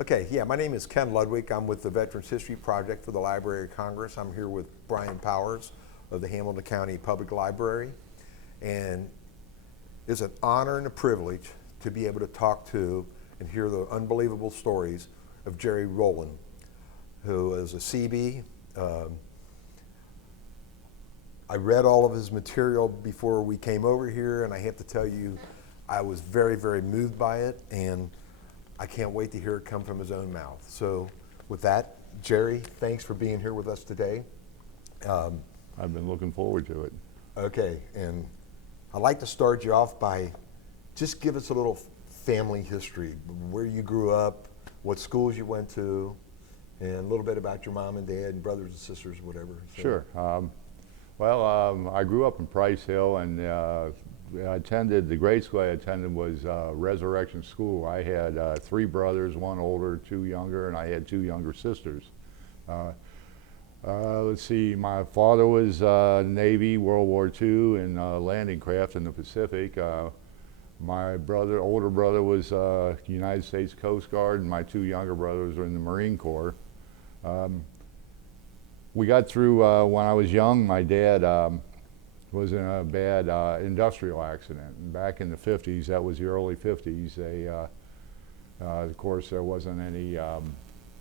Okay, yeah, my name is Ken Ludwig. I'm with the Veterans History Project for the Library of Congress. I'm here with Brian Powers of the Hamilton County Public Library. And it's an honor and a privilege to be able to talk to and hear the unbelievable stories of Jerry Rowland, who is a Seabee. I read all of his material before we came over here, and I have to tell you, I was very, very moved by it, and I can't wait to hear it come from his own mouth. So with that, Jerry, thanks for being here with us today. I've been looking forward to it. Okay, and I'd like to start you off by just give us a little family history, where you grew up, what schools you went to, and a little bit about your mom and dad and brothers and sisters, whatever. So. Sure. I grew up in Price Hill, and I attended, the grade school I attended was Resurrection School. I had 3 brothers, 1 older, 2 younger, and I had 2 younger sisters. Let's see, my father was Navy, World War II, in landing craft in the Pacific. My older brother was United States Coast Guard, and my 2 younger brothers were in the Marine Corps. We got through, when I was young, my dad was in a bad industrial accident. And back in the 50s, that was the early 50s, of course there wasn't any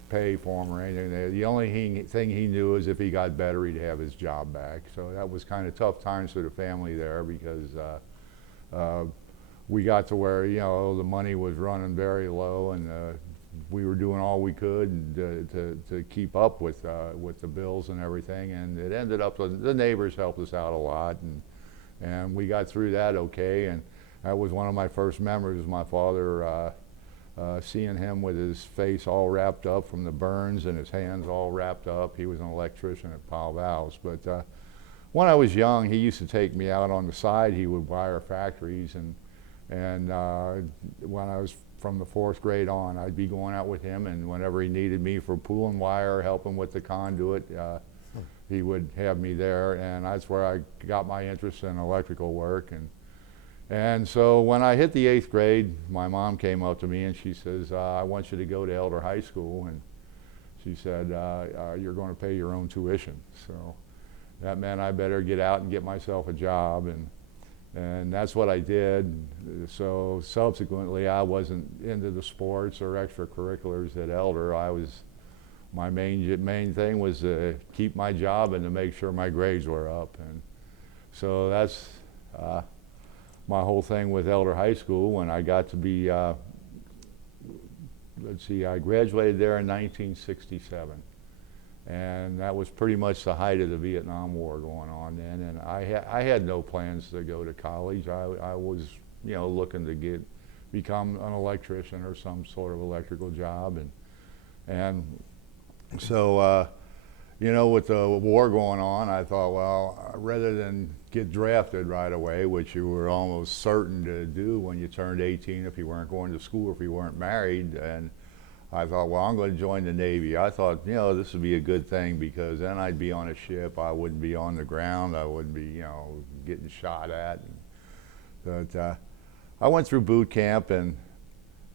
pay for him or anything. The only thing he knew is if he got better, he'd have his job back. So that was kind of tough times for the family there, because we got to where, you know, the money was running very low, and we were doing all we could to keep up with the bills and everything, and it ended up, the neighbors helped us out a lot, and we got through that okay. And that was one of my first memories of my father, seeing him with his face all wrapped up from the burns and his hands all wrapped up. He was an electrician at Powell Valves, but when I was young, he used to take me out on the side. He would wire factories, and when I was from the 4th grade on, I'd be going out with him, and whenever he needed me for pulling wire, helping with the conduit, he would have me there, and that's where I got my interest in electrical work. And so when I hit the 8th grade, my mom came up to me and she says, I want you to go to Elder High School, and she said, you're going to pay your own tuition. So that meant I better get out and get myself a job, and that's what I did. So subsequently, I wasn't into the sports or extracurriculars at Elder. My main thing was to keep my job and to make sure my grades were up. And so that's my whole thing with Elder High School. When I got to be, let's see, I graduated there in 1967. And that was pretty much the height of the Vietnam War going on then, and I had no plans to go to college. I was, you know, looking to become an electrician or some sort of electrical job, and so you know, with the war going on, I thought, well, rather than get drafted right away, which you were almost certain to do when you turned 18 if you weren't going to school, if you weren't married, and I thought, well, I'm going to join the Navy. I thought, you know, this would be a good thing, because then I'd be on a ship. I wouldn't be on the ground. I wouldn't be, you know, getting shot at. But I went through boot camp, and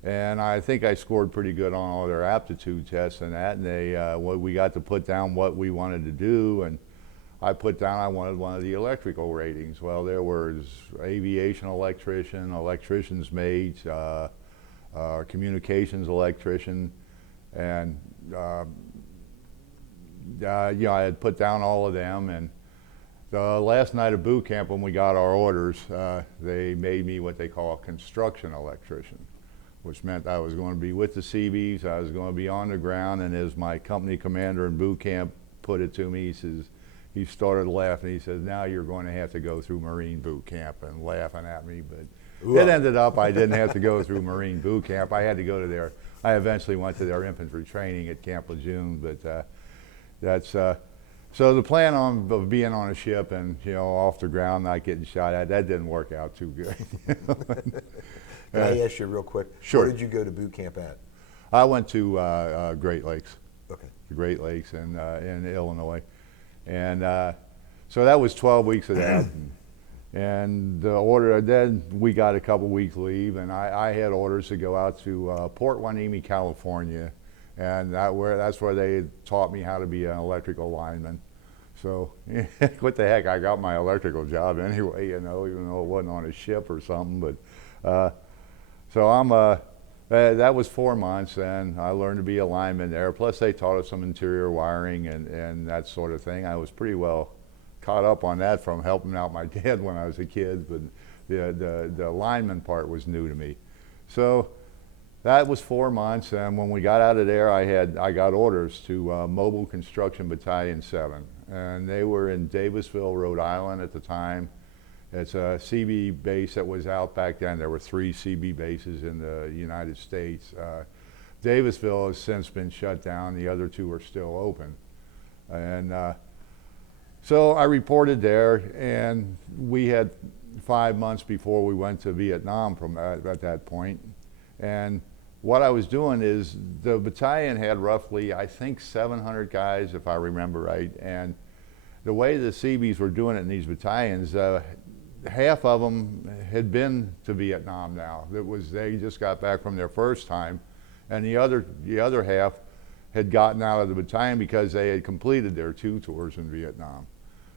I think I scored pretty good on all their aptitude tests and that. And we got to put down what we wanted to do, and I put down I wanted one of the electrical ratings. Well, there was aviation electrician, electrician's mate, communications electrician, and you know, I had put down all of them. And the last night of boot camp, when we got our orders, they made me what they call a construction electrician, which meant I was going to be with the Seabees. I was going to be on the ground, and as my company commander in boot camp put it to me, he started laughing. He says, now you're going to have to go through Marine boot camp, and laughing at me. But it ended up I didn't have to go through Marine boot camp. I had to go to I eventually went to their infantry training at Camp Lejeune, but that's, so the plan of being on a ship and, you know, off the ground, not getting shot at, that didn't work out too good. Can I ask you real quick? Sure. Where did you go to boot camp at? I went to Great Lakes. Okay. The Great Lakes in Illinois. And so that was 12 weeks of that. And the order, then we got a couple weeks leave, and I had orders to go out to Port Hueneme, California, and that's where they taught me how to be an electrical lineman. So what the heck, I got my electrical job anyway, you know, even though it wasn't on a ship or something. But so that was 4 months, and I learned to be a lineman there. Plus they taught us some interior wiring and that sort of thing. I was pretty well caught up on that from helping out my dad when I was a kid, but the lineman part was new to me. So that was 4 months, and when we got out of there, I got orders to Mobile Construction Battalion 7, and they were in Davisville, Rhode Island at the time. It's a Seabees base that was out back then. There were 3 Seabees bases in the United States. Davisville has since been shut down. The other 2 are still open. And so I reported there, and we had 5 months before we went to Vietnam from at that point. And what I was doing is the battalion had roughly, I think, 700 guys, if I remember right. And the way the Seabees were doing it in these battalions, half of them had been to Vietnam now. They just got back from their first time, and the other half had gotten out of the battalion because they had completed their 2 tours in Vietnam.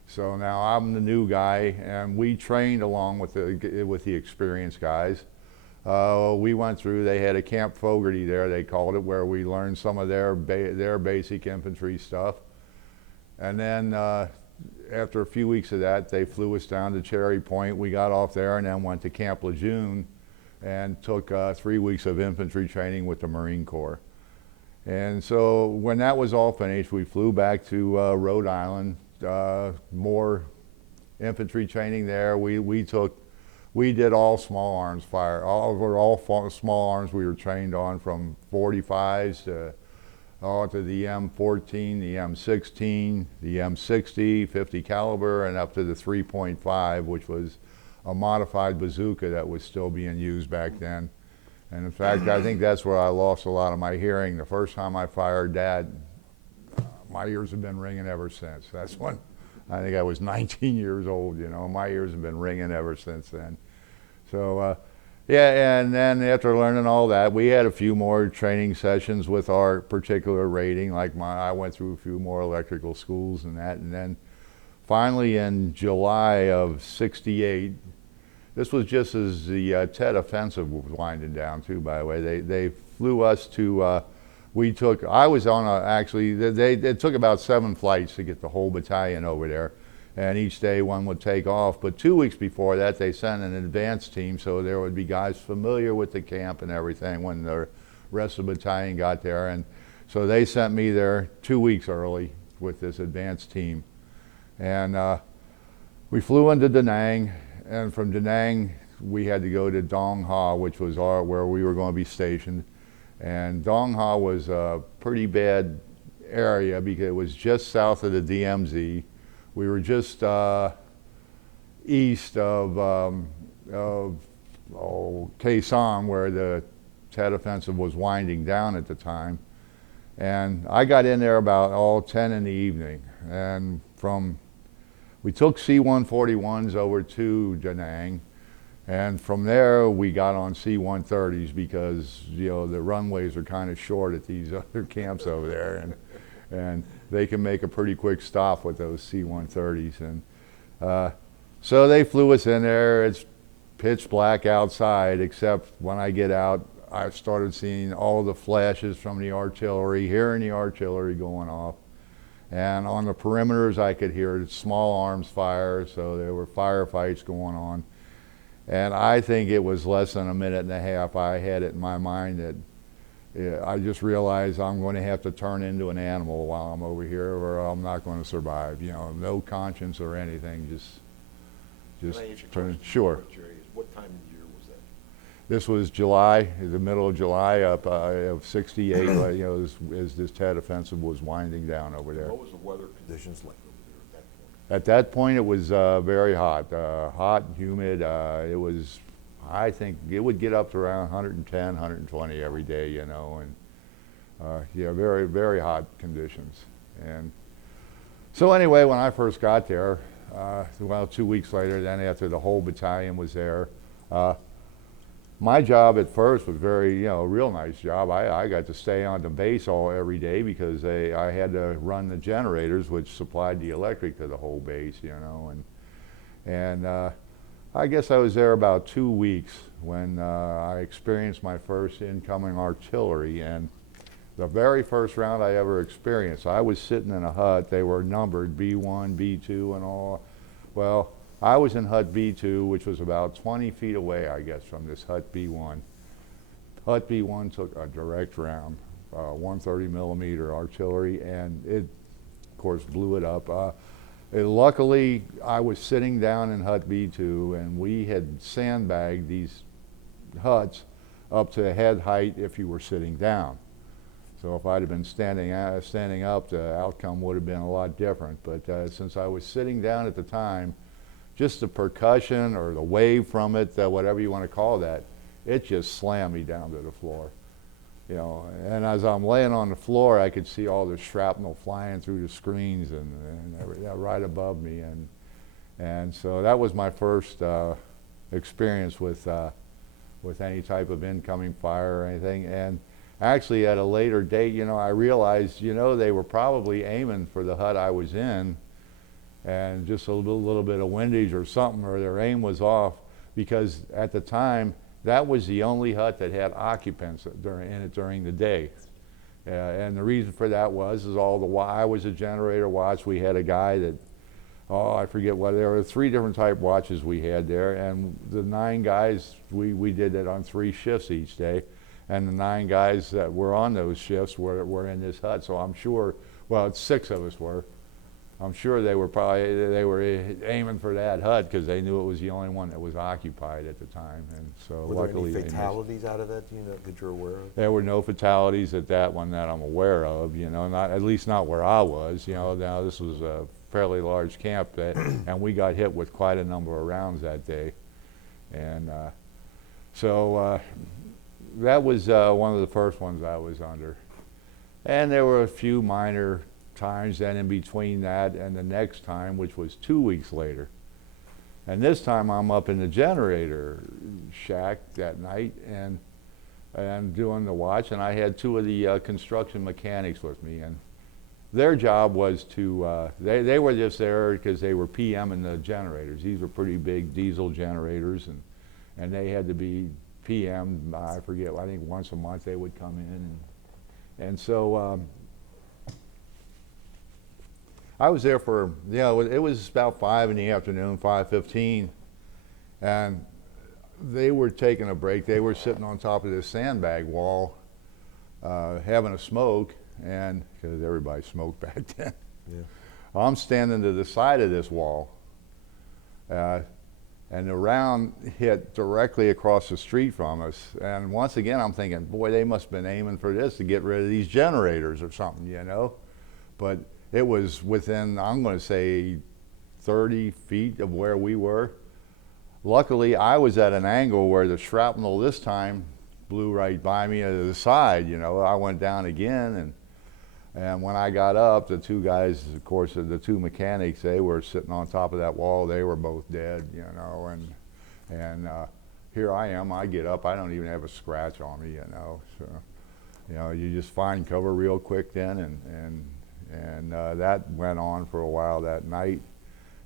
So now I'm the new guy, and we trained along with the experienced guys. We went through, they had a Camp Fogarty there, they called it, where we learned some of their basic infantry stuff. And then after a few weeks of that, they flew us down to Cherry Point. We got off there and then went to Camp Lejeune and took 3 weeks of infantry training with the Marine Corps. And so when that was all finished, we flew back to Rhode Island, more infantry training there. We did all small arms fire. All small arms we were trained on, from 45s to the M14, the M16, the M60, 50 caliber, and up to the 3.5, which was a modified bazooka that was still being used back then. And in fact, I think that's where I lost a lot of my hearing. The first time I fired that, my ears have been ringing ever since. That's when I think I was 19 years old, you know. My ears have been ringing ever since then. So yeah, and then after learning all that, we had a few more training sessions with our particular rating. Like I went through a few more electrical schools and that, and then finally in July of '68, this was just as the Tet Offensive was winding down too, by the way. They flew us to, I was on it took about 7 flights to get the whole battalion over there. And each day one would take off. But 2 weeks before that, they sent an advance team, so there would be guys familiar with the camp and everything when the rest of the battalion got there. And so they sent me there 2 weeks early with this advance team. And we flew into Da Nang, and from Da Nang, we had to go to Dong Ha, which was where we were going to be stationed. And Dong Ha was a pretty bad area because it was just south of the DMZ. We were just east of Khe Sanh, where the Tet Offensive was winding down at the time. And I got in there about 10 in the evening. And we took C-141s over to Da Nang. And from there, we got on C-130s because, you know, the runways are kind of short at these other camps over there. And they can make a pretty quick stop with those C-130s. And so they flew us in there. It's pitch black outside, except when I get out, I started seeing all the flashes from the artillery, hearing the artillery going off. And on the perimeters, I could hear small arms fire, so there were firefights going on. And I think it was less than a minute and a half. I had it in my mind that I just realized I'm going to have to turn into an animal while I'm over here, or I'm not going to survive. You know, no conscience or anything. Just turn. Sure. What time of year was that? This was July, the middle of July of '68. You know, as this Tet Offensive was winding down over there. What was the weather conditions like over there at that point? At that point, it was very hot, hot and humid. It was. I think it would get up to around 110, 120 every day, you know, and yeah, very, very hot conditions. And so anyway, when I first got there, well, 2 weeks later, then after the whole battalion was there. My job at first was very, a real nice job. I got to stay on the base every day because I had to run the generators, which supplied the electric to the whole base, and I guess I was there about 2 weeks when I experienced my first incoming artillery, and the very first round I ever experienced, I was sitting in a hut. They were numbered B1, B2, and all. Well, I was in hut B2, which was about 20 feet away, I guess, from this hut B1. Hut B1 took a direct round, 130 millimeter artillery, and it, of course, blew it up. Luckily, I was sitting down in hut B2, and we had sandbagged these huts up to head height if you were sitting down. So if I'd have been standing up, the outcome would have been a lot different. But since I was sitting down at the time, just the percussion or the wave from it, whatever you want to call that, it just slammed me down to the floor. And as I'm laying on the floor, I could see all the shrapnel flying through the screens and right above me. And so that was my first experience with any type of incoming fire or anything. And actually, at a later date, I realized, they were probably aiming for the hut I was in, and just a little bit of windage or something, or their aim was off, because at the time, that was the only hut that had occupants in it during the day. And the reason for that was I was a generator watch. We had a guy that, I forget what, there were 3 different type watches we had there, and the 9 guys, we did it on 3 shifts each day. And the 9 guys that were on those shifts were in this hut. So I'm sure, 6 of us were. I'm sure they were aiming for that hut because they knew it was the only one that was occupied at the time. And so were luckily there any fatalities out of that, that you're aware of? There were no fatalities at that one that I'm aware of. Not at least not where I was. Now this was a fairly large camp and we got hit with quite a number of rounds that day. And so. That was one of the first ones I was under. And there were a few minor times then in between that and the next time, which was 2 weeks later. And this time I'm up in the generator shack that night and doing the watch, and I had 2 of the construction mechanics with me. And their job was to, they were just there because they were PMing the generators. These were pretty big diesel generators, and they had to be PM, I forget, I think once a month they would come in. And so I was there for, it was about 5 in the afternoon, 5:15, and they were taking a break. They were sitting on top of this sandbag wall having a smoke, and because everybody smoked back then. Yeah. I'm standing to the side of this wall. And the round hit directly across the street from us. And once again, I'm thinking, boy, they must have been aiming for this to get rid of these generators or something, But it was within, I'm going to say, 30 feet of where we were. Luckily, I was at an angle where the shrapnel this time blew right by me to the side, I went down again, and when I got up, the 2 guys, of course, the 2 mechanics, they were sitting on top of that wall. They were both dead, and here I am. I get up. I don't even have a scratch on me, So, you just find cover real quick then, and that went on for a while that night.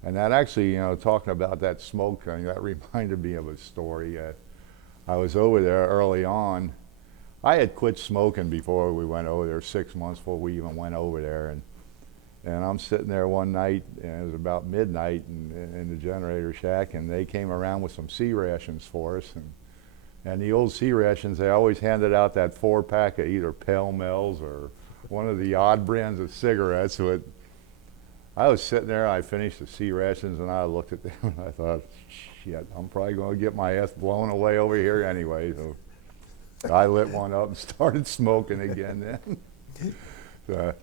And that actually, talking about that smoke thing, that reminded me of a story. I was over there early on. I had quit smoking before we went over there, 6 months before we even went over there. And I'm sitting there one night, and it was about midnight in the generator shack, and they came around with some C rations for us. And the old C rations, they always handed out that 4-pack of either Pale Mel's or one of the odd brands of cigarettes. So I was sitting there, I finished the C rations, and I looked at them, and I thought, shit, I'm probably going to get my ass blown away over here anyway. So I lit one up and started smoking again then.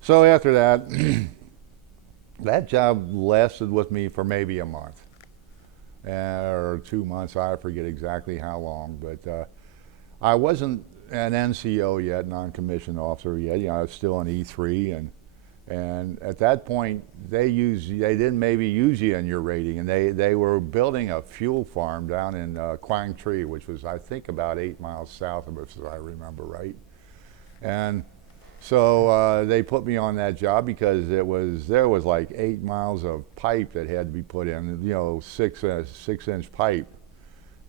So after that, that job lasted with me for maybe a month or 2 months. I forget exactly how long, but I wasn't an NCO yet, non-commissioned officer yet. I was still an E3, And at that point, they didn't maybe use you in your rating, and they were building a fuel farm down in Quang Tri, which was, I think, about 8 miles south of us, if I remember right. And so they put me on that job because there was like 8 miles of pipe that had to be put in, you know, 6-inch pipe.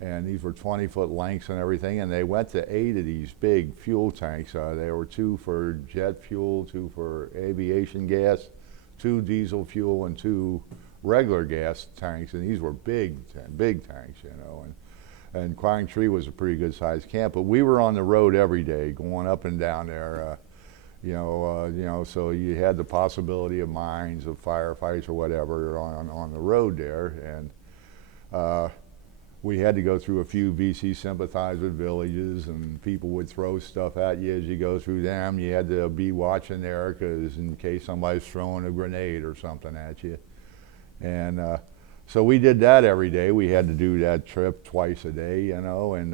And these were 20-foot lengths and everything, and they went to 8 of these big fuel tanks. There were 2 for jet fuel, 2 for aviation gas, 2 diesel fuel, and 2 regular gas tanks, and these were big tanks, you know. And Quang Tri was a pretty good-sized camp, but we were on the road every day, going up and down there, you know, so you had the possibility of mines, of firefights or whatever on the road there, and we had to go through a few VC sympathizer villages, and people would throw stuff at you as you go through them. You had to be watching there, because in case somebody's throwing a grenade or something at you. And so we did that every day. We had to do that trip twice a day, you know, and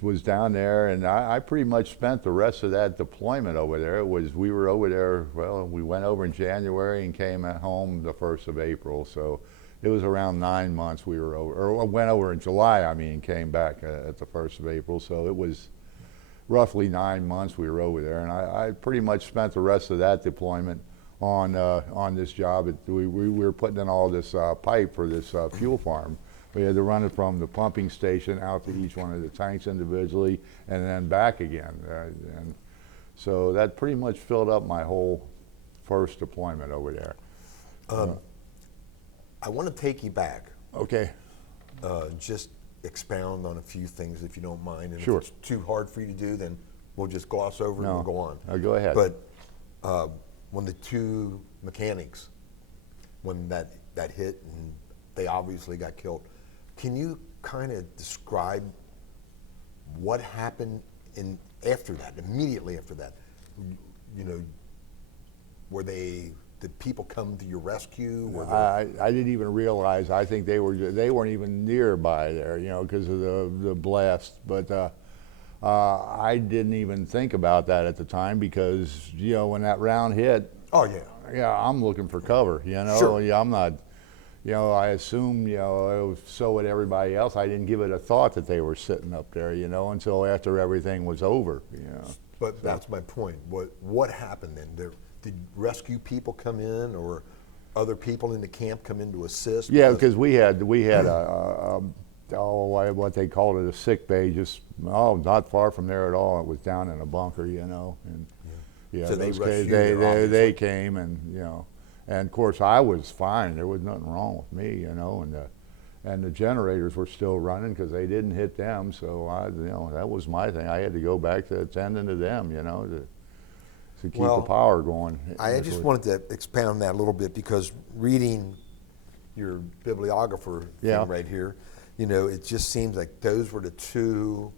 was down there, and I pretty much spent the rest of that deployment over there. We were over there, well, we went over in January and came home the 1st of April, so it was around 9 months we were over, or went over in July, I mean, came back at the 1st of April, so it was roughly 9 months we were over there, and I pretty much spent the rest of that deployment on this job. We were putting in all this pipe for this fuel farm. We had to run it from the pumping station out to each one of the tanks individually, and then back again. And so that pretty much filled up my whole first deployment over there. I want to take you back. Okay. Just expound on a few things if you don't mind. And Sure. if it's too hard for you to do, then we'll just gloss over and we'll go on. Go ahead. But when the 2 mechanics, when that hit and they obviously got killed, can you kind of describe what happened after that, immediately after that? You know, did people come to your rescue? I didn't even realize. I think they weren't even nearby there, you know, because of the blast. But I didn't even think about that at the time, because, you know, when that round hit, oh yeah, yeah, I'm looking for cover, you know. Sure. Yeah, I'm not, you know, I assumed, you know, so would everybody else. I didn't give it a thought that they were sitting up there, you know, until after everything was over, you know. But that's my point. What happened then? Did rescue people come in, or other people in the camp come in to assist? Yeah, because we had what they called it, a sick bay, just not far from there at all. It was down in a bunker, you know. And yeah, So those they guys, rescued they came, and you know, and of course I was fine. There was nothing wrong with me, you know, and the generators were still running because they didn't hit them. So you know, that was my thing. I had to go back to attending to them, you know, to keep the power going. I just wanted to expound on that a little bit, because reading your bibliographer thing right here, you know, it just seems like those were the 2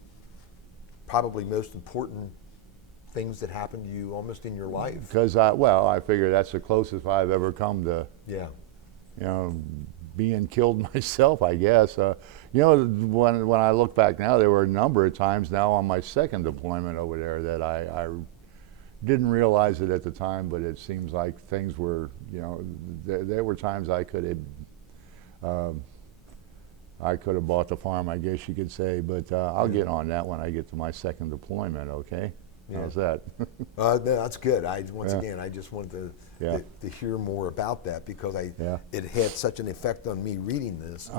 probably most important things that happened to you almost in your life. Because I figure that's the closest I've ever come to, Yeah. you know, being killed myself, I guess. You know, when I look back now, there were a number of times now on my second deployment over there that I didn't realize it at the time, but it seems like things were, you know, there were times I could have bought the farm, I guess you could say, but I'll get on that when I get to my second deployment, okay? Yeah. How's that? That's good. Once again, I just wanted to hear more about that, because it had such an effect on me reading this.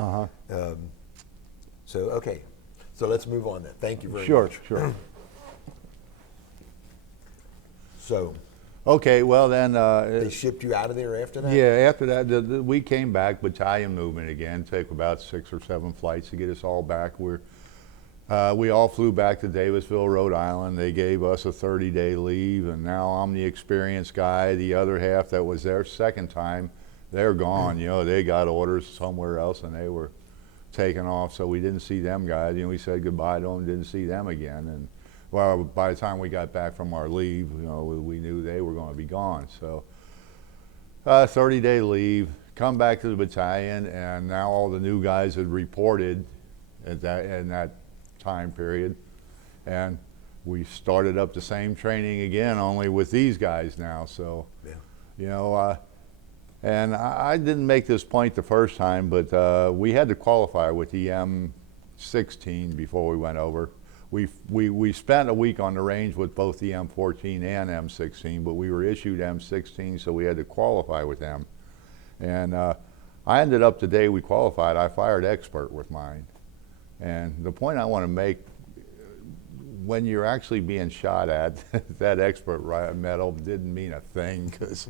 So, okay. So let's move on then. Thank you very much. Sure. So, okay, well then... they shipped you out of there after that? Yeah, after that, we came back, battalion movement again. Took about 6 or 7 flights to get us all back. We all flew back to Davisville, Rhode Island. They gave us a 30-day leave, and now I'm the experienced guy. The other half that was there second time, they're gone. You know, they got orders somewhere else, and they were taken off, so we didn't see them guys. You know, we said goodbye to them, didn't see them again. And well, by the time we got back from our leave, you know, we knew they were going to be gone. So 30-day leave, come back to the battalion, and now all the new guys had reported in that time period. And we started up the same training again, only with these guys now. So, Yeah. you know, and I didn't make this point the first time, but we had to qualify with the M16 before we went over. We spent a week on the range with both the M14 and M16, but we were issued M16, so we had to qualify with them. And I ended up the day we qualified, I fired expert with mine. And the point I want to make, when you're actually being shot at, that expert medal didn't mean a thing, because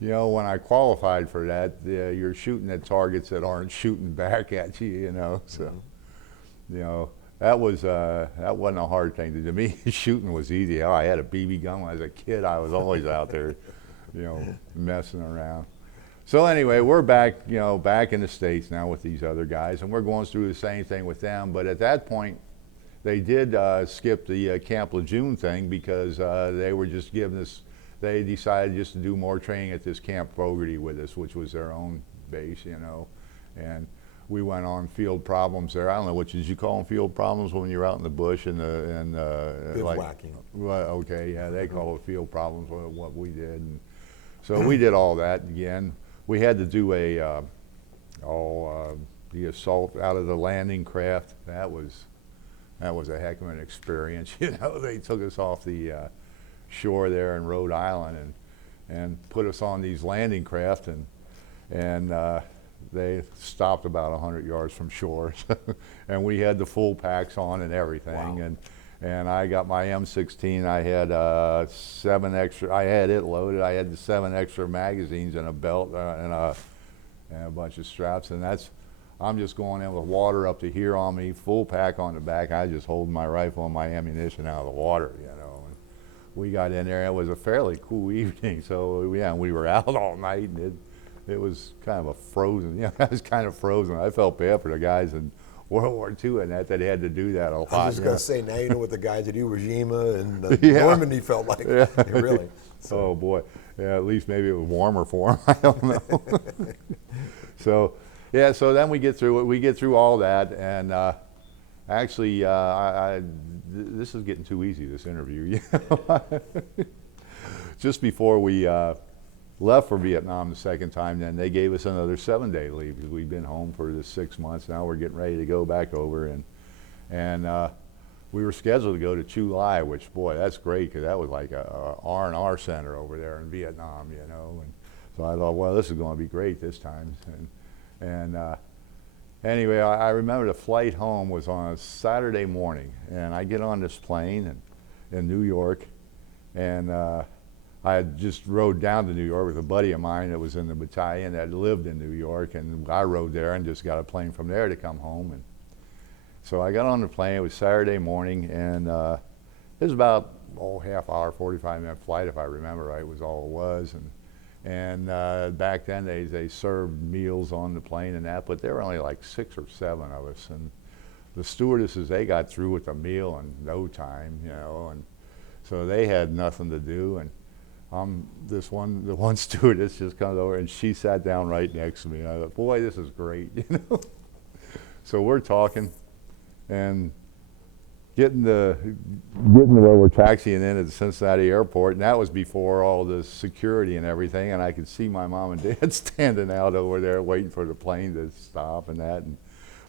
you know, when I qualified for that, you're shooting at targets that aren't shooting back at you, you know. So, you know, that wasn't a hard thing to do. Me, shooting was easy. Oh, I had a BB gun when I was a kid. I was always out there, you know, messing around. So anyway, we're back, you know, back in the States now with these other guys, and we're going through the same thing with them. But at that point, they did skip the Camp Lejeune thing, because they were just giving us, they decided just to do more training at this Camp Fogarty with us, which was their own base, you know. And we went on field problems there. I don't know, what did you call them, field problems, when you're out in the bush and like, Bivouacking. well, okay, yeah, they call it field problems, what we did. And so we did all that again. We had to do the assault out of the landing craft. That was a heck of an experience. You know, they took us off the shore there in Rhode Island and put us on these landing craft, and they stopped about 100 yards from shore. And we had the full packs on and everything. Wow. And I got my M16. I had 7 extra. I had it loaded. I had the 7 extra magazines and a belt and a bunch of straps. And I'm just going in with water up to here on me, full pack on the back. I just holding my rifle and my ammunition out of the water, you know. And we got in there. It was a fairly cool evening. So yeah, we were out all night, and it was kind of a frozen. Yeah, I was kind of frozen. I felt bad for the guys in World War II and that had to do that a lot. I was just going to say, now you know what the guys at Iwo Jima and Yeah. Normandy felt like. Yeah. Really. So. Oh boy, yeah. At least maybe it was warmer for them. I don't know. So, yeah. So then we get through it. We get through all that, and actually, this is getting too easy. This interview. You know? Just before we left for Vietnam the second time, then they gave us another 7-day leave, because we'd been home for the 6 months. Now we're getting ready to go back over, and we were scheduled to go to Chu Lai, which, boy, that's great, because that was like a R&R center over there in Vietnam, you know. And so I thought, well, this is going to be great this time. And anyway, I remember the flight home was on a Saturday morning, and I get on this plane in New York, and I had just rode down to New York with a buddy of mine that was in the battalion that lived in New York, and I rode there and just got a plane from there to come home. And so I got on the plane. It was Saturday morning, and it was about half hour, 45-minute flight, if I remember right, was all it was. And back then they served meals on the plane and that, but there were only like 6 or 7 of us, and the stewardesses, they got through with the meal in no time, you know, and so they had nothing to do. And the one stewardess just comes over, and she sat down right next to me. And I thought, boy, this is great, you know. So we're talking, and getting to where we're taxiing in at the Cincinnati airport, and that was before all the security and everything. And I could see my mom and dad standing out over there waiting for the plane to stop and that. And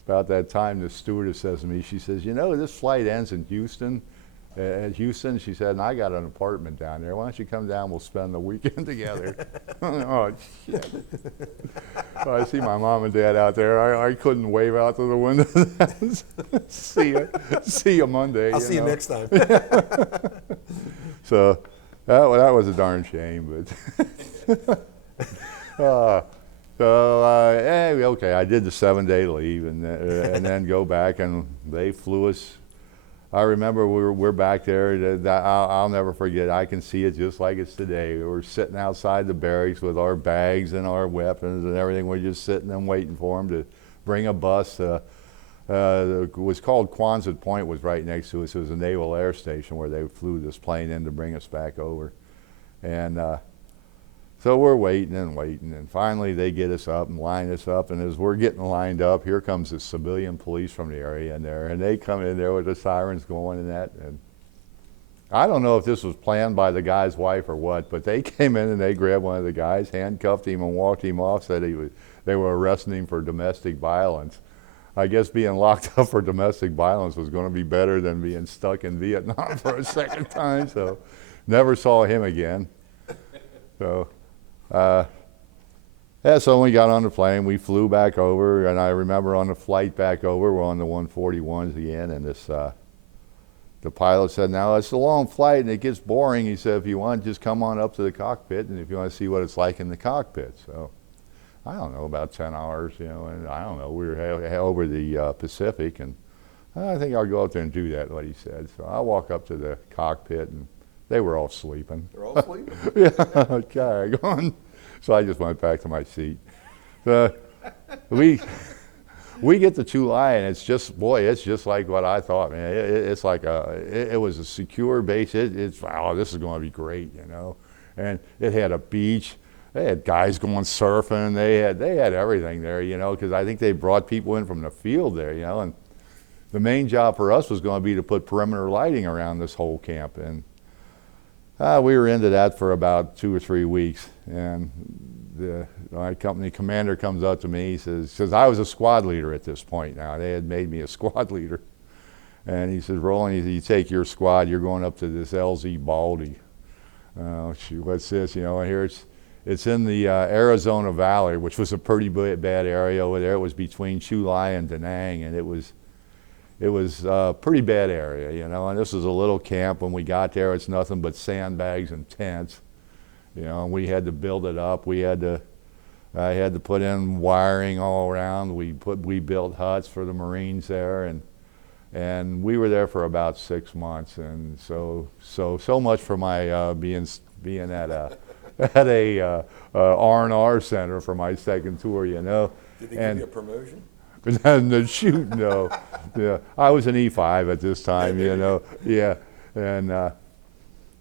about that time, the stewardess says to me, she says, you know, this flight ends in Houston. At Houston, she said, and I got an apartment down there. Why don't you come down? We'll spend the weekend together. Oh, shit. So I see my mom and dad out there. I couldn't wave out to the window. See you Monday. I'll see you next time. So that was a darn shame. But okay, I did the 7-day leave, and then go back, and they flew us. I remember we're back there. I'll never forget. I can see it just like it's today. We were sitting outside the barracks with our bags and our weapons and everything. We're just sitting and waiting for them to bring a bus. It was called Quonset Point, was right next to us. It was a naval air station where they flew this plane in to bring us back over. And so we're waiting and waiting, and finally they get us up and line us up, and as we're getting lined up, here comes the civilian police from the area in there, and they come in there with the sirens going and that, and I don't know if this was planned by the guy's wife or what, but they came in and they grabbed one of the guys, handcuffed him, and walked him off. Said they were arresting him for domestic violence. I guess being locked up for domestic violence was going to be better than being stuck in Vietnam for a second time. So, never saw him again. So, yeah. So when we got on the plane, we flew back over, and I remember on the flight back over, we're on the 141s again, and this. The pilot said, now it's a long flight and it gets boring. He said, if you want, just come on up to the cockpit, and if you want to see what it's like in the cockpit. So, I don't know, about 10 hours, you know, and I don't know, we were over the Pacific, and I think I'll go out there and do that, what he said. So I walk up to the cockpit, and they were all sleeping. They're all sleeping? Yeah, carry on. So I just went back to my seat. We get to Chulai, and it's just, boy, it's just like what I thought, man. It's like it was a secure base. It's, wow, this is going to be great, you know. And it had a beach. They had guys going surfing. They had everything there, you know, because I think they brought people in from the field there, you know. And the main job for us was going to be to put perimeter lighting around this whole camp. And we were into that for about 2 or 3 weeks. And my company commander comes up to me, he says, I was a squad leader at this point now. They had made me a squad leader. And he says, Rowland, you take your squad, you're going up to this LZ Baldi. Shoot, what's this? You know, and here it's in the Arizona Valley, which was a pretty bad area over there. It was between Chulai and Da Nang, and it was a pretty bad area, you know. And this was a little camp. When we got there, it's nothing but sandbags and tents. You know, and we had to build it up. I had to put in wiring all around. We built huts for the Marines there, and we were there for about 6 months. And so much for my being at a R&R center for my second tour, you know. Did they give you a promotion? And shoot, no. Yeah, I was an E5 at this time, you know. Yeah, and.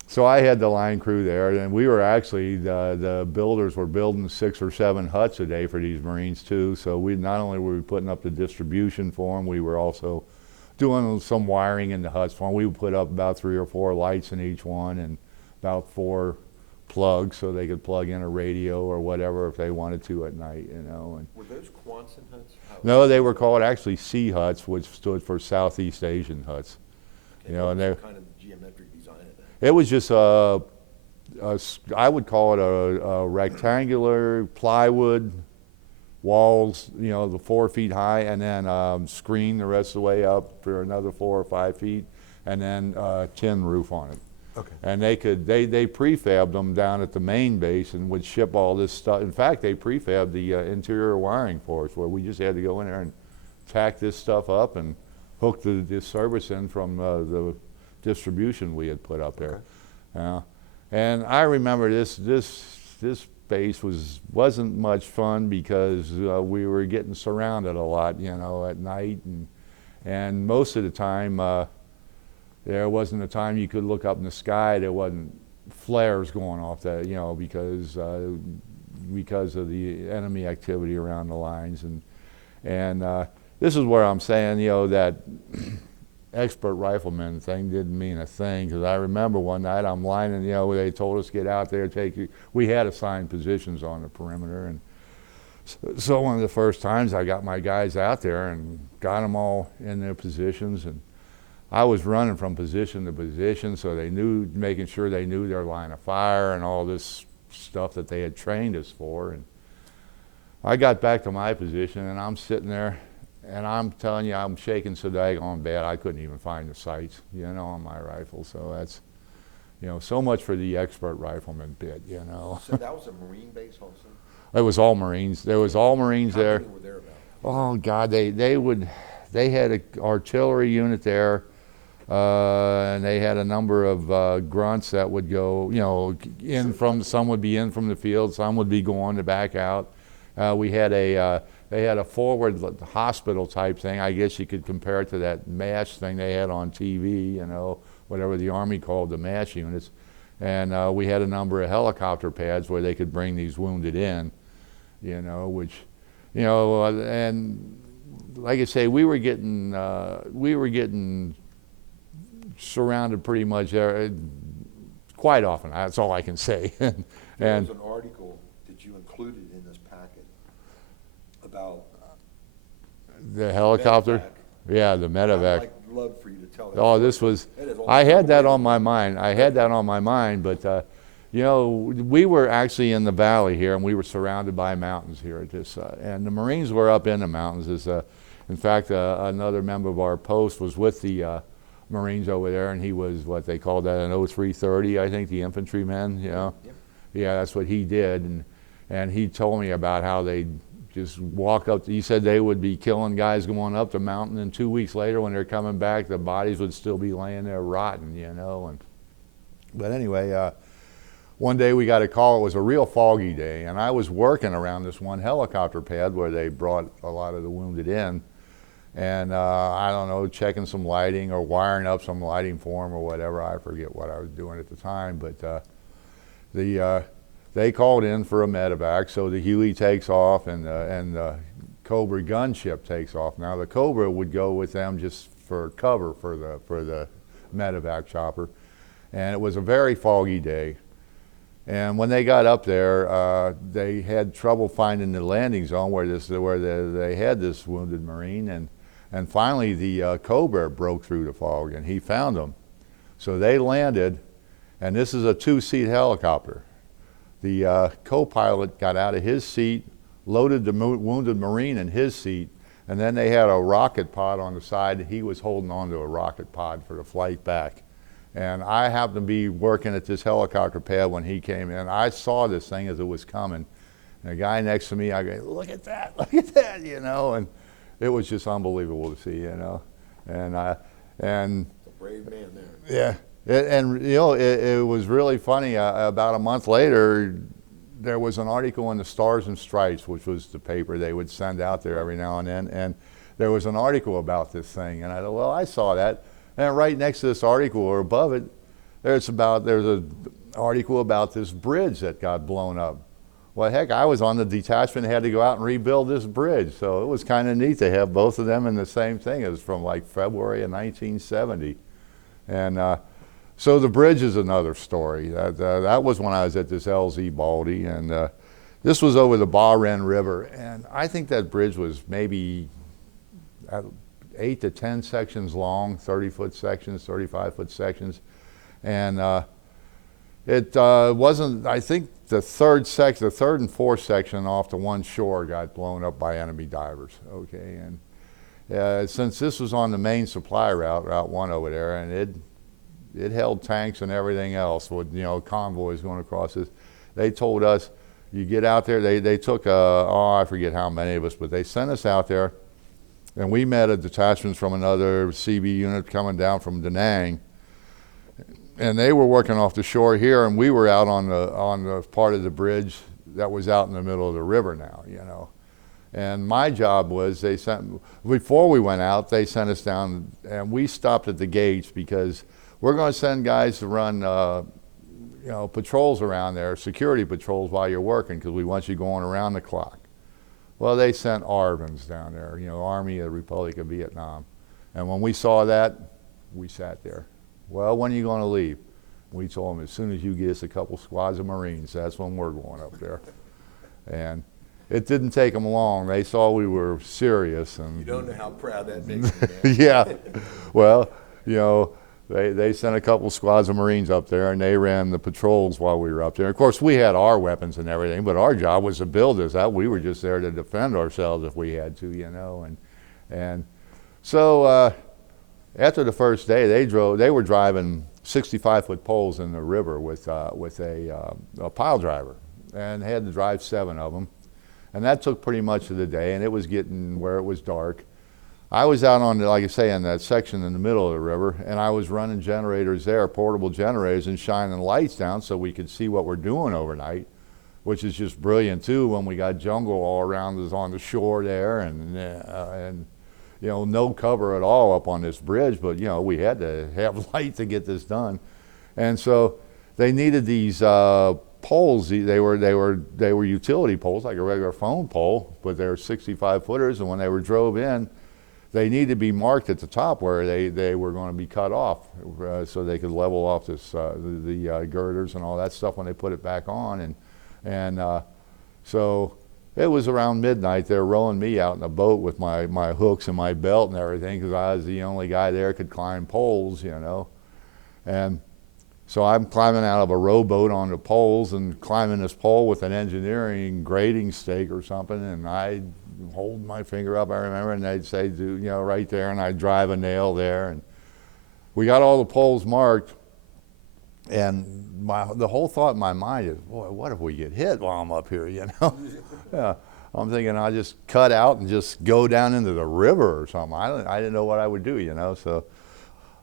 So I had the line crew there, and we were actually, the builders were building 6 or 7 huts a day for these Marines too. So we not only were we putting up the distribution for them, we were also doing some wiring in the huts for them. We would put up about 3 or 4 lights in each one, and about 4 plugs so they could plug in a radio or whatever if they wanted to at night, you know. And were those Quonset huts? no, they were called actually C huts, which stood for Southeast Asian huts. Okay, you know, and they're kind of geometric design of that. It was just I would call it a rectangular plywood walls, you know, the 4 feet high, and then screen the rest of the way up for another 4 or 5 feet, and then tin roof on it. Okay. And they prefabbed them down at the main base and would ship all this stuff. In fact, they prefabbed the interior wiring for us, where we just had to go in there and tack this stuff up and hook the service in from the distribution we had put up there. Okay. And I remember this base wasn't much fun because we were getting surrounded a lot, you know, at night, and most of the time there wasn't a time you could look up in the sky. There wasn't flares going off that, you know, because of the enemy activity around the lines, and this is where I'm saying, you know, that expert rifleman thing didn't mean a thing, because I remember one night I'm lining, you know, they told us get out there, we had assigned positions on the perimeter, and so one of the first times I got my guys out there and got them all in their positions, and I was running from position to position, so they knew, making sure they knew their line of fire and all this stuff that they had trained us for. And I got back to my position, and I'm sitting there, and I'm telling you, I'm shaking so daggone bad I couldn't even find the sights, you know, on my rifle. So that's, you know, so much for the expert rifleman bit, you know. So that was a Marine base also? It was all Marines. There was all Marines there. How many were there about? Oh God, they had an artillery unit there, and they had a number of grunts that would go, you know, some would be in from the field, some would be going to back out. They had a forward hospital type thing. I guess you could compare it to that MASH thing they had on TV, you know, whatever the Army called the MASH units. And we had a number of helicopter pads where they could bring these wounded in, you know, which, you know, and like I say, we were getting surrounded pretty much quite often. That's all I can say. There And was an article that you included in this packet about the helicopter, medevac. yeah, the medevac. I'd love for you to tell that Oh, story. this was, That is I had that on unbelievable. my mind. I had that on my mind, but you know, we were actually in the valley here, and we were surrounded by mountains here at this, and the Marines were up in the mountains. In fact, another member of our post was with the Marines over there, and he was what they called that an 0330, I think, the infantryman, you know. Yep. Yeah, that's what he did, and he told me about how they just walk up. He said they would be killing guys going up the mountain, and 2 weeks later, when they're coming back, the bodies would still be laying there rotting, you know. But anyway, one day we got a call. It was a real foggy day, and I was working around this one helicopter pad where they brought a lot of the wounded in, and I don't know, checking some lighting or wiring up some lighting for them or whatever. I forget what I was doing at the time, but they called in for a medevac, so the Huey takes off and the Cobra gunship takes off. Now the Cobra would go with them just for cover for the medevac chopper, and it was a very foggy day. And when they got up there, they had trouble finding the landing zone where they had this wounded Marine, and finally the Cobra broke through the fog, and he found them. So they landed, and this is a two-seat helicopter. The co-pilot got out of his seat, loaded the wounded Marine in his seat, and then they had a rocket pod on the side. He was holding onto a rocket pod for the flight back. And I happened to be working at this helicopter pad when he came in. I saw this thing as it was coming. And the guy next to me, I go, look at that, you know. And it was just unbelievable to see, you know. And A brave man there. yeah, and you know, it was really funny. About a month later, there was an article in the Stars and Stripes, which was the paper they would send out there every now and then. And there was an article about this thing. And I thought, well, I saw that. And right next to this article, or above it, there's an article about this bridge that got blown up. Well, heck, I was on the detachment and had to go out and rebuild this bridge. So it was kind of neat to have both of them in the same thing. It was from like February of 1970. And so the bridge is another story. That was when I was at this LZ Baldi. And this was over the Bas River. And I think that bridge was maybe 8 to 10 sections long, 30-foot sections, 35-foot sections. And it wasn't, I think the third and fourth section off the one shore got blown up by enemy divers, okay? And since this was on the main supply route, Route 1 over there, and it held tanks and everything else with, you know, convoys going across this, they told us, you get out there, they took, I forget how many of us, but they sent us out there. And we met a detachment from another CB unit coming down from Da Nang, and they were working off the shore here, and we were out on the part of the bridge that was out in the middle of the river now, you know. And my job was before we went out, they sent us down, and we stopped at the gates because we're going to send guys to run, you know, patrols around there, security patrols while you're working, because we want you going around the clock. Well, they sent ARVNs down there, you know, Army of the Republic of Vietnam. And when we saw that, we sat there. Well, when are you going to leave? We told them, as soon as you get us a couple squads of Marines, that's when we're going up there. And it didn't take them long. They saw we were serious. And You don't know how proud that makes me, man. yeah. Well, you know, they sent a couple squads of Marines up there, and they ran the patrols while we were up there. Of course, we had our weapons and everything, but our job was to build this out. We were just there to defend ourselves if we had to, you know. And so after the first day, they were driving 65-foot poles in the river with a pile driver, and had to drive 7 of them. And that took pretty much of the day, and it was getting where it was dark. I was out on, like I say, in that section in the middle of the river, and I was running generators there, portable generators, and shining lights down so we could see what we're doing overnight, which is just brilliant too when we got jungle all around us on the shore there, and you know, no cover at all up on this bridge, but you know, we had to have light to get this done. And so they needed these poles. They were utility poles, like a regular phone pole, but they were 65 footers, and when they were drove in, they need to be marked at the top where they were going to be cut off, so they could level off this the girders and all that stuff when they put it back on, and so it was around midnight. They're rowing me out in a boat with my hooks and my belt and everything, because I was the only guy there could climb poles, you know. And so I'm climbing out of a rowboat on the poles and climbing this pole with an engineering grading stake or something, and I hold my finger up, I remember, and they'd say, you know, right there, and I'd drive a nail there, and we got all the poles marked, and the whole thought in my mind is, boy, what if we get hit while I'm up here, you know? Yeah, I'm thinking I'll just cut out and just go down into the river or something. I didn't know what I would do, you know, so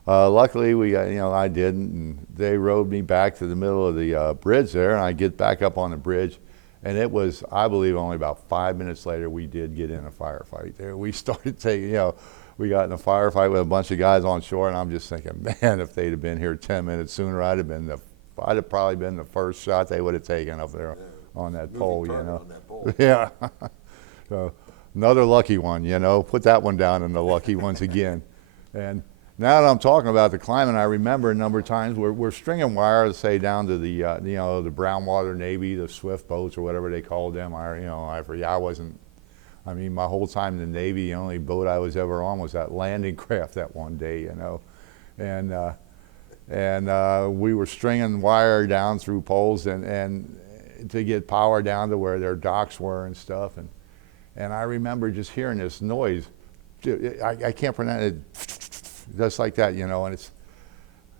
luckily we got, you know, I didn't, and they rowed me back to the middle of the bridge there, and I get back up on the bridge, and it was, I believe, only about 5 minutes later we did get in a firefight there. We started taking, you know, we got in a firefight with a bunch of guys on shore, and I'm just thinking, man, if they'd have been here 10 minutes sooner, I'd have probably been the first shot they would have taken up there on that pole, you know. On that pole. Yeah. So another lucky one, you know. Put that one down in the lucky ones again. And now that I'm talking about the climbing, I remember a number of times we're stringing wires, say, down to the you know, the brown water Navy, the swift boats or whatever they called them. I forget. I mean, my whole time in the Navy, the only boat I was ever on was that landing craft that one day, you know. And we were stringing wire down through poles and to get power down to where their docks were and stuff. And I remember just hearing this noise. I can't pronounce it, just like that, you know. And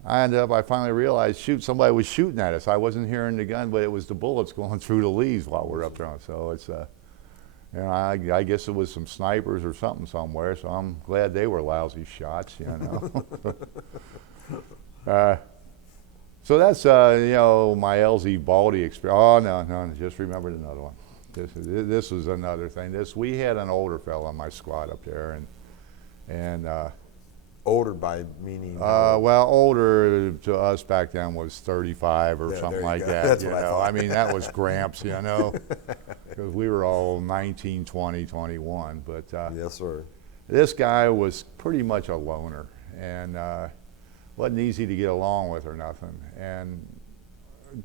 I finally realized, shoot, somebody was shooting at us. I wasn't hearing the gun, but it was the bullets going through the leaves while we're up there. So it's, you know, I guess it was some snipers or something somewhere. So I'm glad they were lousy shots, you know. So that's, you know, my LZ Baldi experience. Oh, no, just remembered another one. This was another thing. We had an older fellow on my squad up there, and Older by meaning? Well, older to us back then was 35 or Yeah, something like go. that. That's You what I know, thought. I mean, that was Gramps, you know, because we were all 19, 20, 21. But Yes, sir. this guy was pretty much a loner, and wasn't easy to get along with or nothing. And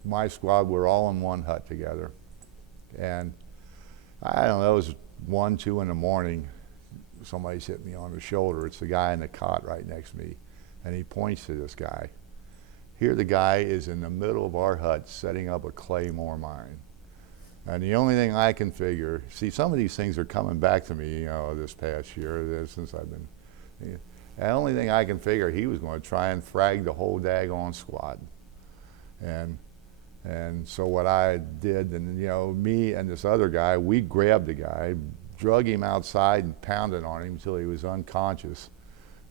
my squad, we're all in one hut together. And I don't know, it was 1, 2 in the morning. Somebody's hit me on the shoulder. It's the guy in the cot right next to me. And he points to this guy. Here the guy is in the middle of our hut setting up a claymore mine. And the only thing I can figure, see, some of these things are coming back to me, you know, this past year, since I've been, you know, the only thing I can figure, he was going to try and frag the whole daggone squad. And so what I did, and you know, me and this other guy, we grabbed the guy, drug him outside and pounded on him until he was unconscious,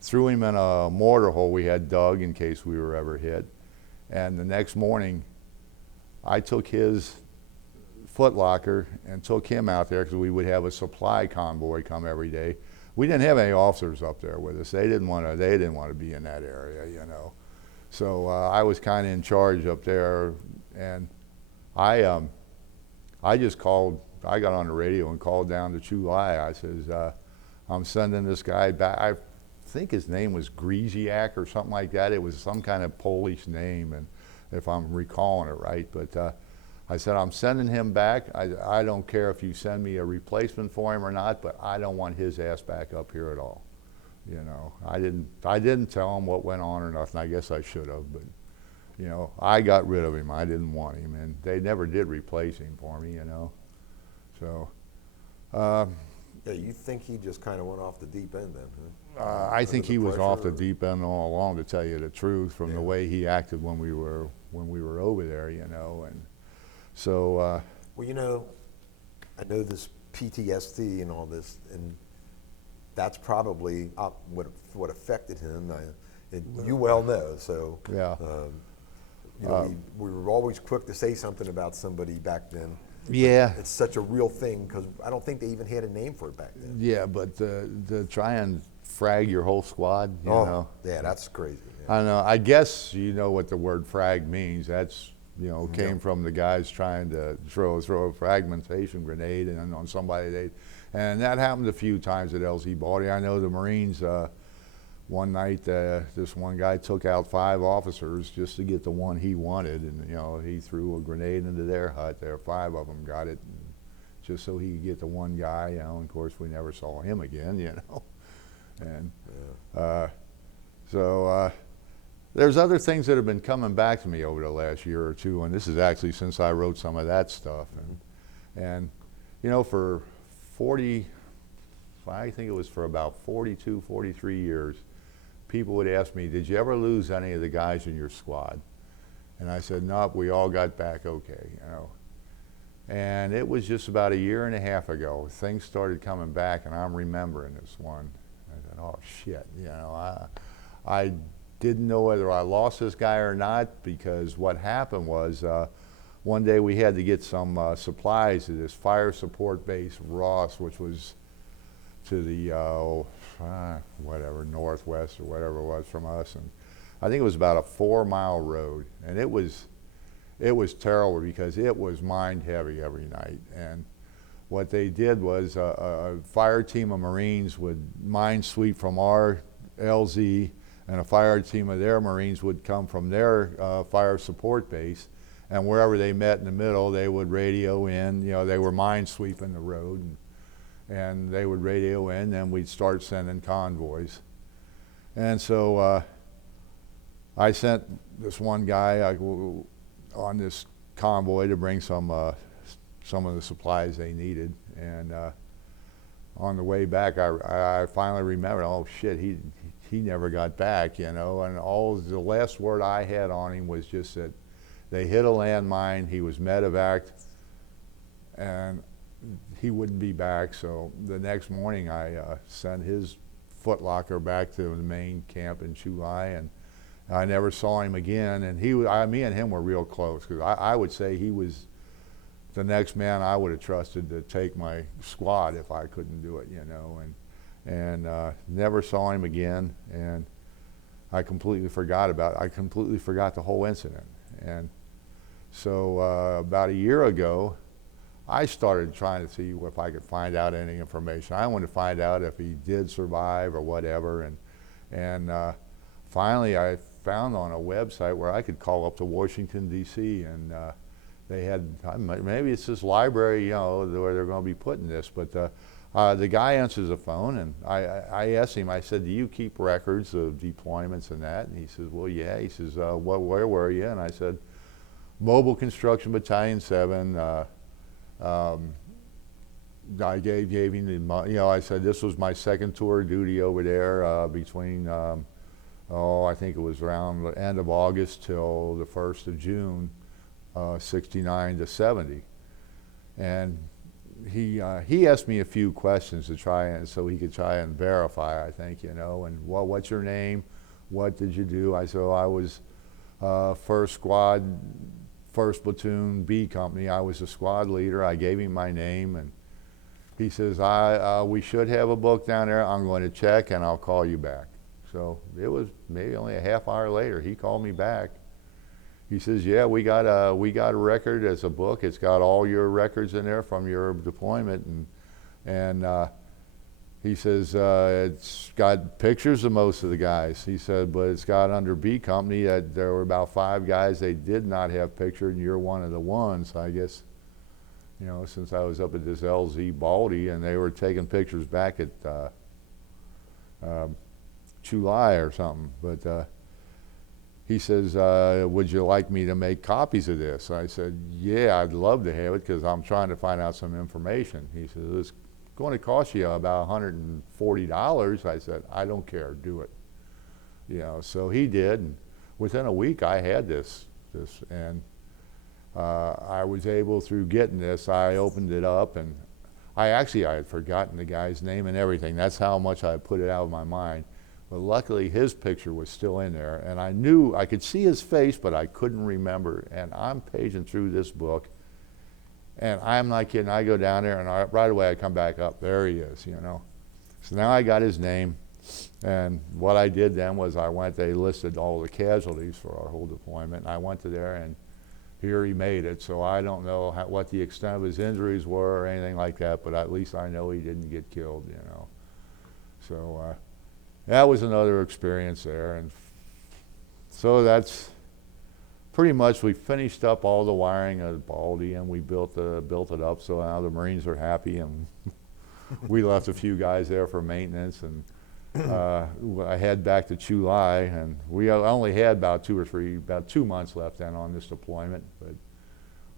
threw him in a mortar hole we had dug in case we were ever hit. And the next morning, I took his footlocker and took him out there, because we would have a supply convoy come every day. We didn't have any officers up there with us. They didn't want to be in that area, you know. So I was kind of in charge up there, and I just called. I got on the radio and called down to Chulai. I says, I'm sending this guy back. I think his name was Griziak or something like that. It was some kind of Polish name, and if I'm recalling it right. But I said, I'm sending him back. I don't care if you send me a replacement for him or not, but I don't want his ass back up here at all. You know, I didn't tell him what went on or nothing. I guess I should have, but you know, I got rid of him. I didn't want him, and they never did replace him for me, you know. So Yeah, you think he just kind of went off the deep end then, huh? I think the he was off the pressure? deep end all along, to tell you the truth, from the Yeah. way he acted when we were over there, you know. And so Well, you know, I know this PTSD and all this, and that's probably what affected him. You well know, so. Yeah. You know, we were always quick to say something about somebody back then. Yeah. It's such a real thing, because I don't think they even had a name for it back then. Yeah, but to try and frag your whole squad, you know. Yeah, that's crazy. I know. I guess you know what the word frag means. That's, you know, came from the guys trying to throw a fragmentation grenade on somebody. And that happened a few times at LZ Baldi. I know the Marines, one night, this one guy took out 5 officers just to get the one he wanted. And, you know, he threw a grenade into their hut. There, 5 of them got it, just so he could get the one guy, you know. And of course, we never saw him again, you know. And there's other things that have been coming back to me over the last year or two, and this is actually since I wrote some of that stuff. And you know, for 40, I think it was for about 42, 43 years, people would ask me, did you ever lose any of the guys in your squad? And I said, nope, we all got back okay, you know. And it was just about 1.5 years ago, things started coming back, and I'm remembering this one. I said, oh shit, you know, I didn't know whether I lost this guy or not, because what happened was, one day we had to get some supplies to this fire support base, Ross, which was to the whatever, northwest or whatever it was from us. And I think it was about a 4-mile road. And it was terrible because it was mine heavy every night. And what they did was a fire team of Marines would mine sweep from our LZ, and a fire team of their Marines would come from their fire support base. And wherever they met in the middle, they would radio in. You know, they were mine sweeping the road, and they would radio in, and we'd start sending convoys. And so I sent this one guy on this convoy to bring some of the supplies they needed. And on the way back, I finally remembered, oh shit, he never got back, you know. And the last word I had on him was just that they hit a landmine, he was medevaced, and he wouldn't be back. So the next morning I sent his footlocker back to the main camp in Chulai, and I never saw him again. And me and him were real close, because I would say he was the next man I would have trusted to take my squad if I couldn't do it, you know. And never saw him again, and I completely forgot about it. I completely forgot the whole incident. And so about 1 year ago, I started trying to see if I could find out any information. I wanted to find out if he did survive or whatever. And finally, I found on a website where I could call up to Washington, D.C., and they had, maybe it's this library, you know, where they're going to be putting this, but the guy answers the phone, and I asked him, I said, do you keep records of deployments and that? And he says, well, yeah. He says, where were you? And I said, Mobile Construction Battalion 7. I gave him the, you know, I said this was my second tour of duty over there between, I think it was around the end of August till the 1st of June, 69 to 70. And he asked me a few questions to try and, so he could try and verify, I think, you know. And what's your name? What did you do? I said, I was 1st Squad, 1st Platoon, B Company. I was the squad leader. I gave him my name, and he says, we should have a book down there. I'm going to check, and I'll call you back. So it was maybe only a half hour later, he called me back. He says, yeah, we got a record as a book. It's got all your records in there from your deployment, and he says it's got pictures of most of the guys. He said, but it's got under B Company that there were about 5 guys they did not have pictured, and you're one of the ones. I guess, you know, since I was up at this LZ Baldi, and they were taking pictures back at Chulai or something, but. He says, would you like me to make copies of this? I said, yeah, I'd love to have it, because I'm trying to find out some information. He says, it's going to cost you about $140. I said, I don't care, do it. You know, so he did, and within a week I had this, and I was able, through getting this, I opened it up, and I had forgotten the guy's name and everything. That's how much I put it out of my mind. But luckily, his picture was still in there, and I knew I could see his face, but I couldn't remember. And I'm paging through this book, and I'm not kidding. I go down there, and right away I come back up. There he is, you know. So now I got his name, and what I did then was they listed all the casualties for our whole deployment, and I went to there, and here he made it. So I don't know what the extent of his injuries were or anything like that, but at least I know he didn't get killed, you know. So that was another experience there. And so that's pretty much, we finished up all the wiring of Baldi, and we built it up, so now the Marines are happy, and we left a few guys there for maintenance, and I head back to July, and we only had about 2 months left then on this deployment. But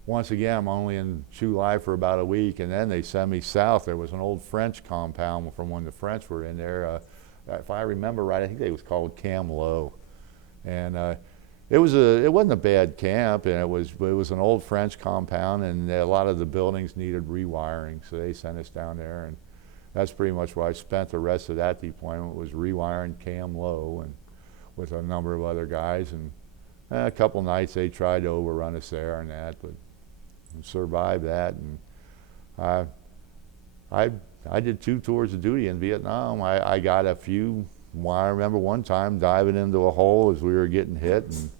once again, I'm only in July for about a week, and then they send me south. There was an old French compound from when the French were in there. If I remember right, I think it was called Cam Low, and it wasn't a bad camp, and it was an old French compound, and a lot of the buildings needed rewiring, so they sent us down there, and that's pretty much where I spent the rest of that deployment, was rewiring Cam Low, and with a number of other guys. And a couple nights they tried to overrun us there and that, but we survived that. And I did 2 tours of duty in Vietnam. I got a few. I remember one time diving into a hole as we were getting hit, and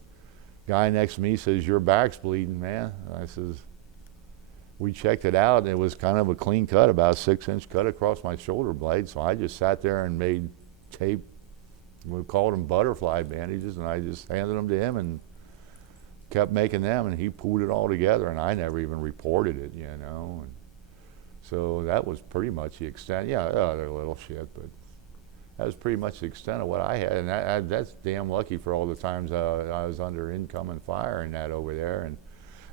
guy next to me says, "Your back's bleeding, man." I says, we checked it out, and it was kind of a clean cut, about a 6-inch cut across my shoulder blade. So I just sat there and made tape, we called them butterfly bandages, and I just handed them to him and kept making them, and he pulled it all together, and I never even reported it, you know. And so that was pretty much the extent. Yeah, other little shit, but that was pretty much the extent of what I had, and that's damn lucky for all the times I was under incoming fire and that over there.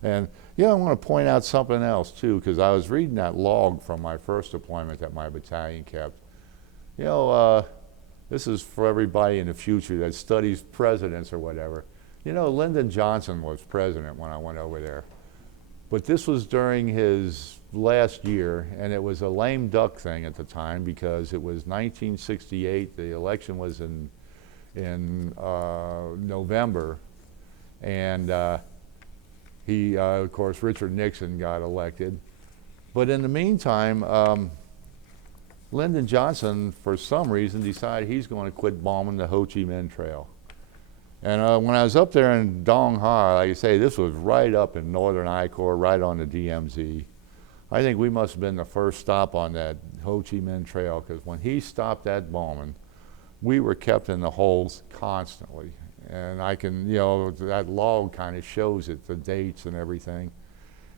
And yeah, I want to point out something else too, because I was reading that log from my first deployment that my battalion kept. You know, this is for everybody in the future that studies presidents or whatever. You know, Lyndon Johnson was president when I went over there, but this was during his last year, and it was a lame duck thing at the time because it was 1968. The election was in November, and of course, Richard Nixon got elected. But in the meantime, Lyndon Johnson, for some reason, decided he's going to quit bombing the Ho Chi Minh Trail. And when I was up there in Dong Ha, like I say, this was right up in northern I Corps, right on the DMZ. I think we must have been the first stop on that Ho Chi Minh Trail, because when he stopped that bombing, we were kept in the holes constantly. And I can, you know, that log kind of shows it, the dates and everything.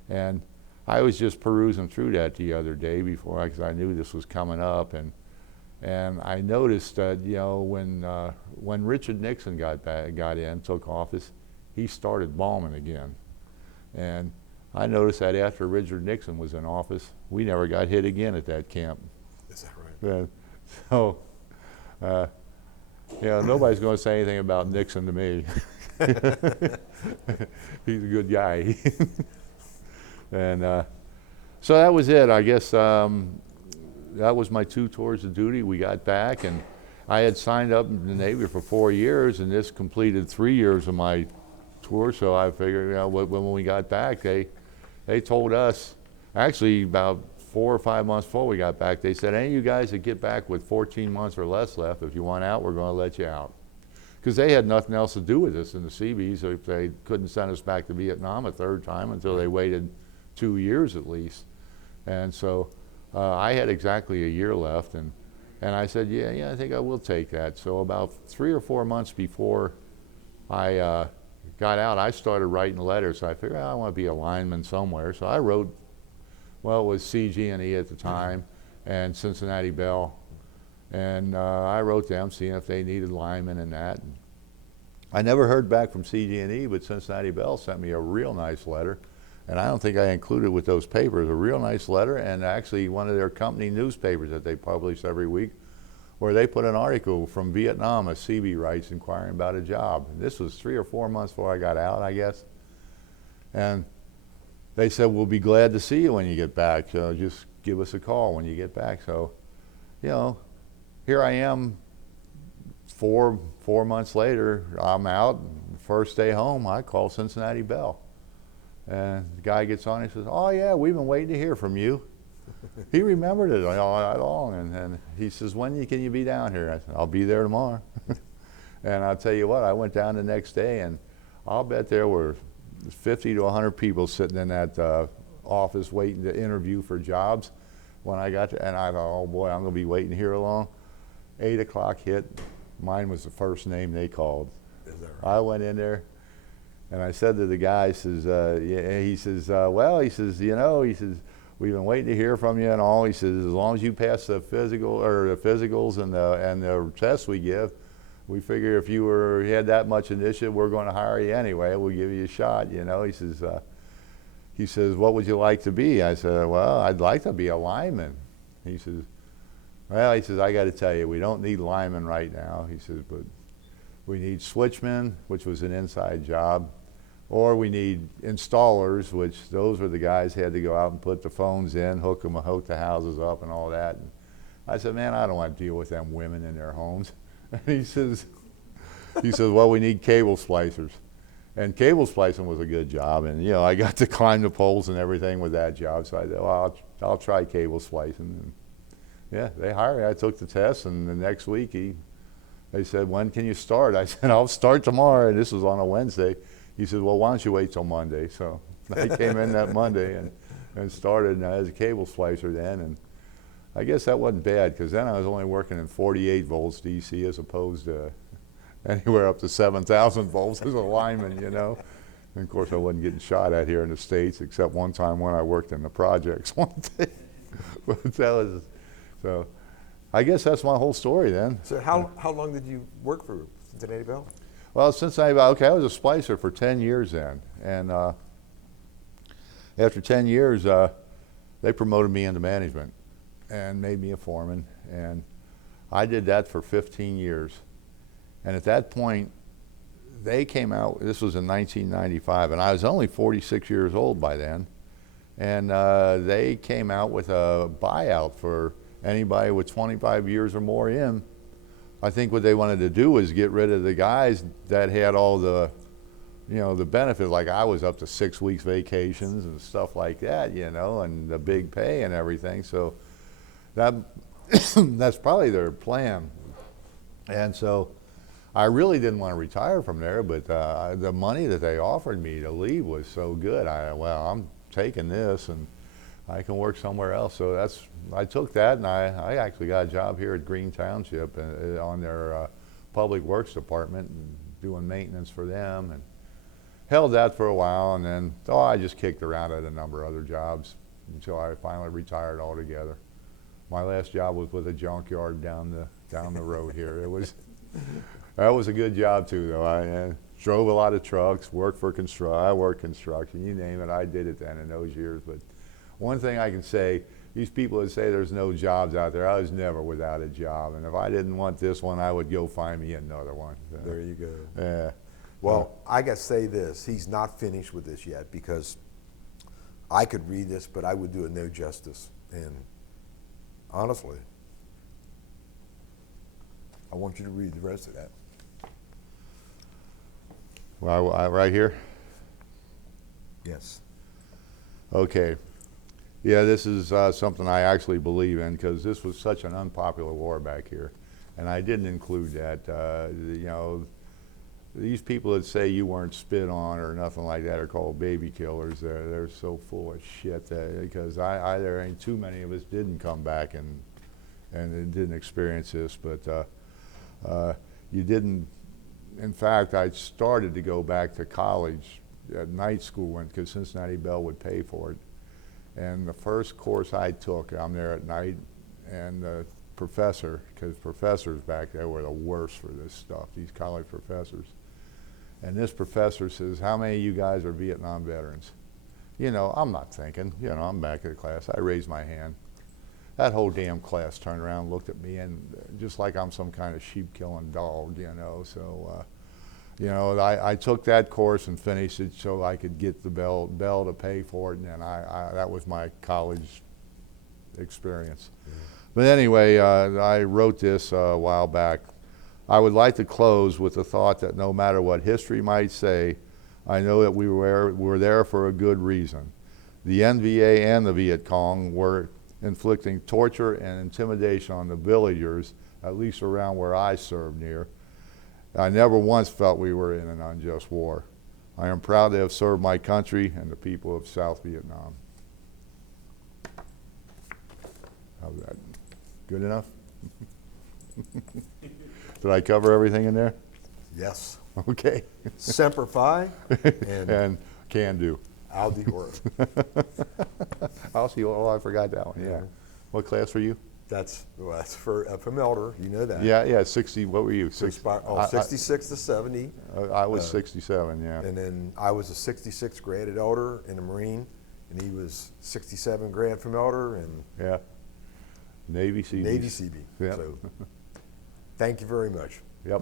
And I was just perusing through that the other day before, because I knew this was coming up, and I noticed that, you know, when Richard Nixon got in, took office, he started bombing again. And I noticed that after Richard Nixon was in office, we never got hit again at that camp. Is that right? So, yeah, nobody's going to say anything about Nixon to me. He's a good guy. And so that was it. I guess that was my 2 tours of duty. We got back, and I had signed up in the Navy for 4 years, and this completed 3 years of my tour. So I figured, you know, when we got back, they told us, actually about 4 or 5 months before we got back, they said, "Any of you guys that get back with 14 months or less left, if you want out, we're going to let you out." Because they had nothing else to do with us in the Seabees. So they couldn't send us back to Vietnam a 3rd time until they waited 2 years at least. And so I had exactly a year left, and I said, yeah, I think I will take that. So about 3 or 4 months before I got out, I started writing letters. So I figured, I want to be a lineman somewhere. So I wrote, well, it was CG&E at the time, and Cincinnati Bell. And I wrote them, seeing if they needed linemen and that. And I never heard back from CG&E, but Cincinnati Bell sent me a real nice letter. And I don't think I included with those papers, a real nice letter, and actually one of their company newspapers that they publish every week, where they put an article from Vietnam, a Seabee writes, inquiring about a job. And this was 3 or 4 months before I got out, I guess. And they said, "We'll be glad to see you when you get back. Just give us a call when you get back." So, you know, here I am 4 months later. I'm out. First day home, I call Cincinnati Bell. And the guy gets on, he says, "Oh yeah, we've been waiting to hear from you." He remembered it all night long, and he says, "When can you be down here?" I said, "I'll be there tomorrow." And I'll tell you what, I went down the next day, and I'll bet there were 50 to 100 people sitting in that office waiting to interview for jobs. When I got to, and I thought, oh boy, I'm going to be waiting here long. 8 o'clock hit. Mine was the first name they called. Is that right? I went in there, and I said to the guy, he says, well, he says, you know, he says, we've been waiting to hear from you and all. He says, as long as you pass the physical or the physicals and the tests we give, we figure if you had that much initiative, we're going to hire you anyway. We'll give you a shot, you know. He says, what would you like to be? I said, well, I'd like to be a lineman. He says, well, he says, I got to tell you, we don't need linemen right now. He says, but we need switchmen, which was an inside job, or we need installers, which those were the guys who had to go out and put the phones in, hook the houses up and all that. And I said, man, I don't want to deal with them women in their homes. And he says, well, we need cable splicers. And cable splicing was a good job, and you know, I got to climb the poles and everything with that job. So I said, well, I'll try cable splicing. And yeah, they hired me. I took the test, and the next week they said, when can you start? I said, I'll start tomorrow. And this was on a Wednesday. He said, well, why don't you wait till Monday? So I came in that Monday and started as a cable splicer then. And I guess that wasn't bad, because then I was only working in 48 volts DC as opposed to anywhere up to 7,000 volts as a lineman, you know. And of course, I wasn't getting shot at here in the States, except one time when I worked in the projects one day. But that was, so I guess that's my whole story then. So how long did you work for Cincinnati Bell? Well, I was a splicer for 10 years then. And after 10 years, they promoted me into management and made me a foreman. And I did that for 15 years. And at that point, they came out, this was in 1995, and I was only 46 years old by then. And they came out with a buyout for anybody with 25 years or more in. I think what they wanted to do was get rid of the guys that had all the, you know, the benefits. Like I was up to 6 weeks vacations and stuff like that, you know, and the big pay and everything. So that that's probably their plan. And so I really didn't want to retire from there, but the money that they offered me to leave was so good. I'm taking this and I can work somewhere else. So I took that, and I actually got a job here at Green Township on their public works department and doing maintenance for them, and held that for a while, and then I just kicked around at a number of other jobs until I finally retired altogether. My last job was with a junkyard down the road here. That was a good job too, though. I drove a lot of trucks, worked construction, you name it. I did it then in those years. But one thing I can say, these people that say there's no jobs out there, I was never without a job. And if I didn't want this one, I would go find me another one. There you go. Yeah. Well, I got to say this. He's not finished with this yet, because I could read this, but I would do it no justice. And honestly, I want you to read the rest of that. Well, right here? Yes. Okay. Yeah, this is something I actually believe in, because this was such an unpopular war back here. And I didn't include that. You know, these people that say you weren't spit on or nothing like that are called baby killers. They're so full of shit, because there ain't too many of us didn't come back and didn't experience this. But you didn't. In fact, I started to go back to college at night school because Cincinnati Bell would pay for it. And the first course I took, I'm there at night, and the professor, because professors back there were the worst for this stuff, these college professors. And this professor says, how many of you guys are Vietnam veterans? You know, I'm not thinking, you know, I'm back in the class. I raised my hand. That whole damn class turned around and looked at me, and just like I'm some kind of sheep-killing dog, you know. So, you know, I took that course and finished it so I could get the Bell to pay for it, and that was my college experience. Mm-hmm. But anyway, I wrote this a while back. I would like to close with the thought that no matter what history might say, I know that we were there for a good reason. The NVA and the Viet Cong were inflicting torture and intimidation on the villagers, at least around where I served near. I never once felt we were in an unjust war. I am proud to have served my country and the people of South Vietnam. How's that? Good enough? Did I cover everything in there? Yes. Okay. Semper Fi and And can do. Aldi Oro. I'll see. Oh, I forgot that one. Yeah. What class were you? That's for from Elder. You know that. Yeah. 60. What were you? 66 to 70. I was 67. Yeah. And then I was a 66 grad at Elder in the Marine, and he was 67 grad from Elder and Yeah. Navy Seabees. Navy Seabee. Yep. So thank you very much. Yep.